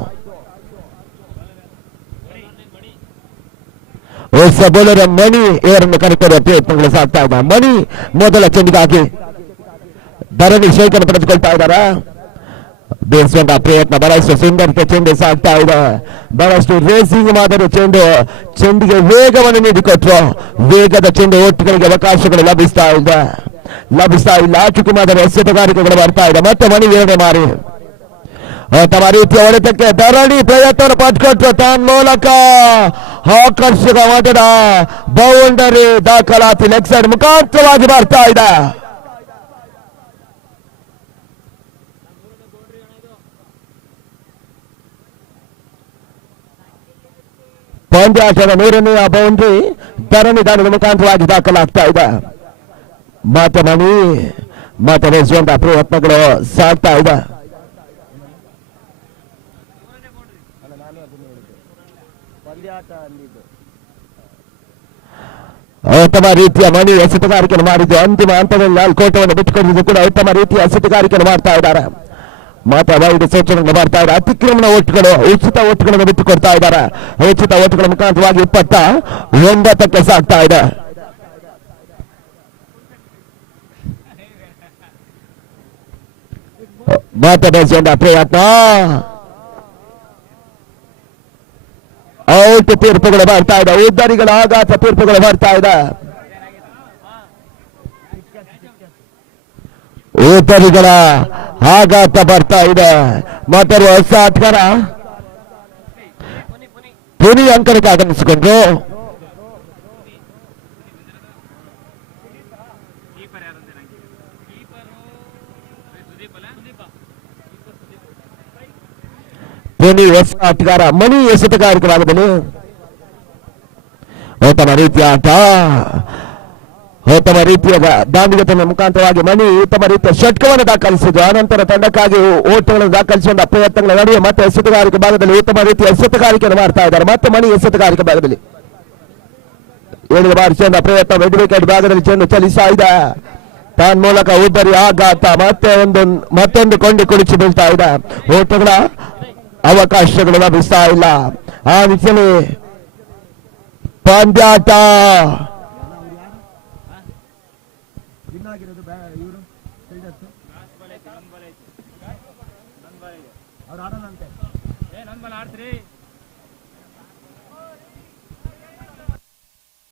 ಹೊಸ ಬೌಲರ್ ಮಣಿ ಇವರನ್ನು ಕರೆತರುವ ಪ್ರಯತ್ನಗಳು ಸಾಗ್ತಾ ಇದೆ. ಮಣಿ ಮೊದಲ ಚೆಂಡಿಗಾಗಿ ಧರಣಿ ಶೇಖರಣೆ ಪಡೆದುಕೊಳ್ತಾ ಇದ್ದಾರೆ. ಬೇಯಿಸುವಂತಹ ಪ್ರಯತ್ನ ಬಹಳಷ್ಟು ಸುಂದರತೆ ಚೆಂಡು ಸಾಗ್ತಾ ಇದೆ. ಬಹಳಷ್ಟು ರೇಸಿಂಗ್ ಮಾದರಿ ಚೆಂಡಿಗೆ ವೇಗವನ್ನು ನೀಡಿಕೊಟ್ರು. ವೇಗದ ಚೆಂಡು ಓಟುಗಳಿಗೆ ಅವಕಾಶಗಳು ಲಭಿಸ್ತಾ ಇಲ್ಲ. ಚುಕ್ಕಿ ಮಾದರಿ ಎಸೆತಗಾರಿಕೆಗಳು ಬರ್ತಾ ಇದೆ. ಮತ್ತೆ ಮಣಿ 2ನೇ ಮಾರಿ ತಮ್ಮ ರೀತಿಯ ಹೊಡೆತಕ್ಕೆ ಧರಣಿ ಪ್ರಯತ್ನ ಪಡೆದುಕೊಟ್ರು. ತನ್ನ ಮೂಲಕ ಆಕರ್ಷಕ ಮಟ್ಟದ ಬೌಂಡರಿ ದಾಖಲಾತಿ ಲೆಗ್ ಸೈಡ್ ಮುಖಾಂತರವಾಗಿ ಬರ್ತಾ ಇದೆ. ಪಂದ್ಯಾಟದ 100ನೇ ಬೌಂಡ್ರಿ ಧರಣಿ ದಾಳಿಯ ಮುಖಾಂತರವಾಗಿ ದಾಖಲಾಗ್ತಾ ಇದೆ. ಮತ್ತೆ ಮಣಿ ಮಾತನಾಡಿಸುವಂತಹ ಪ್ರಯತ್ನಗಳು ಸಾಗ್ತಾ ಇದೆ. ಉತ್ತಮ ರೀತಿಯ ಮಣಿ ಎಸೆತಗಾರಿಕೆಯನ್ನು ಮಾಡಿದ್ದು ಅಂತಿಮ ಹಂತದಲ್ಲಿ 4 ಕೋಟವನ್ನು ಬಿಟ್ಟುಕೊಂಡಿದ್ದು ಕೂಡ ಉತ್ತಮ ರೀತಿಯ ಎಸೆತಗಾರಿಕೆಯನ್ನು ಮಾಡ್ತಾ ಇದ್ದಾರೆ. ಮಾತ್ರ ವೈಡ್ ಸೂಚನೆಗಳು ಮಾಡ್ತಾ ಇದ್ದಾರೆ. ಅತಿಕ್ರಮಣ ಓಟ್ಗಳು ಉಚಿತ ಓಟ್ಗಳನ್ನು ಬಿಟ್ಟುಕೊಡ್ತಾ ಇದ್ದಾರೆ. ಉಚಿತ ಓಟ್ಗಳ ಮುಖಾಂತರವಾಗಿ 29ಕ್ಕೆ ಸಾಗ್ತಾ ಇದೆ. ಮಾತನಾಡಿಸುವಂತ ಪ್ರಯತ್ನ ಔಟ್ ತೀರ್ಪುಗಳು ಬರ್ತಾ ಇದೆ. ಉದ್ದರಿಗಳ ಆಘಾತ ತೀರ್ಪುಗಳು ಬರ್ತಾ ಇದೆ. ಉದ್ದರಿಗಳ ಆಘಾತ ಬರ್ತಾ ಇದೆ. ಮಾತಾಡುವ ಹೊಸ ಆಟಗಾರ ಪುನಿ ಅಂಕಣಕ್ಕೆ ಆಗಮಿಸಿಕೊಂಡ್ರು. ಪುನಿ ಹೊಸ ಆಟಗಾರ ಮಣಿ ಎಸೆತಗಾರಿಕೆ ಭಾಗದಲ್ಲಿ ಉತ್ತಮ ರೀತಿಯ ಆಟ, ಉತ್ತಮ ರೀತಿಯ ದಾಂಡಿಗತನ ಮುಖಾಂತರವಾಗಿ ಮಣಿ ಉತ್ತಮ ರೀತಿಯ ಷಟ್ಕವನ್ನು ದಾಖಲಿಸಿದ್ದು. ಆನಂತರ ತಂಡಕ್ಕಾಗಿ ಓಟಗಳನ್ನು ದಾಖಲಿಸುವಂತಹ ಪ್ರಯತ್ನಗಳ ನಡುವೆ ಮತ್ತೆ ಎಸೆತಗಾರಿಕೆ ಭಾಗದಲ್ಲಿ ಉತ್ತಮ ರೀತಿಯ ಎಸೆತಗಾರಿಕೆಯನ್ನು ಮಾಡ್ತಾ ಇದ್ದಾರೆ. ಮತ್ತೆ ಮಣಿ ಎಸೆತಗಾರಿಕೆ ಭಾಗದಲ್ಲಿ ಏಳಿಗೆ ಬಾರಿಸುವಂತಹ ಪ್ರಯತ್ನ. ಮಿಡ್ ವಿಕೆಟ್ ಭಾಗದಲ್ಲಿ ಚೆಂಡು ಚಲಿಸ್ತಾ ಇದೆ. ತನ್ನ ಮೂಲಕ ಉದ್ದರಿ ಆಘಾತ ಮತ್ತೊಂದು ಕೊಂಡಿ ಕುಡಿಸಿ ಬೀಳ್ತಾ ಇದೆ. ಓಟಗಳ ಅವಕಾಶಗಳು ಲಭಿಸ್ತಾ ಇಲ್ಲ. ಆ ನಿಟ್ಟಿನಲ್ಲಿ ಪಂದ್ಯಾಟ ಅವ್ರು ಆಡೋಣಂತೆ.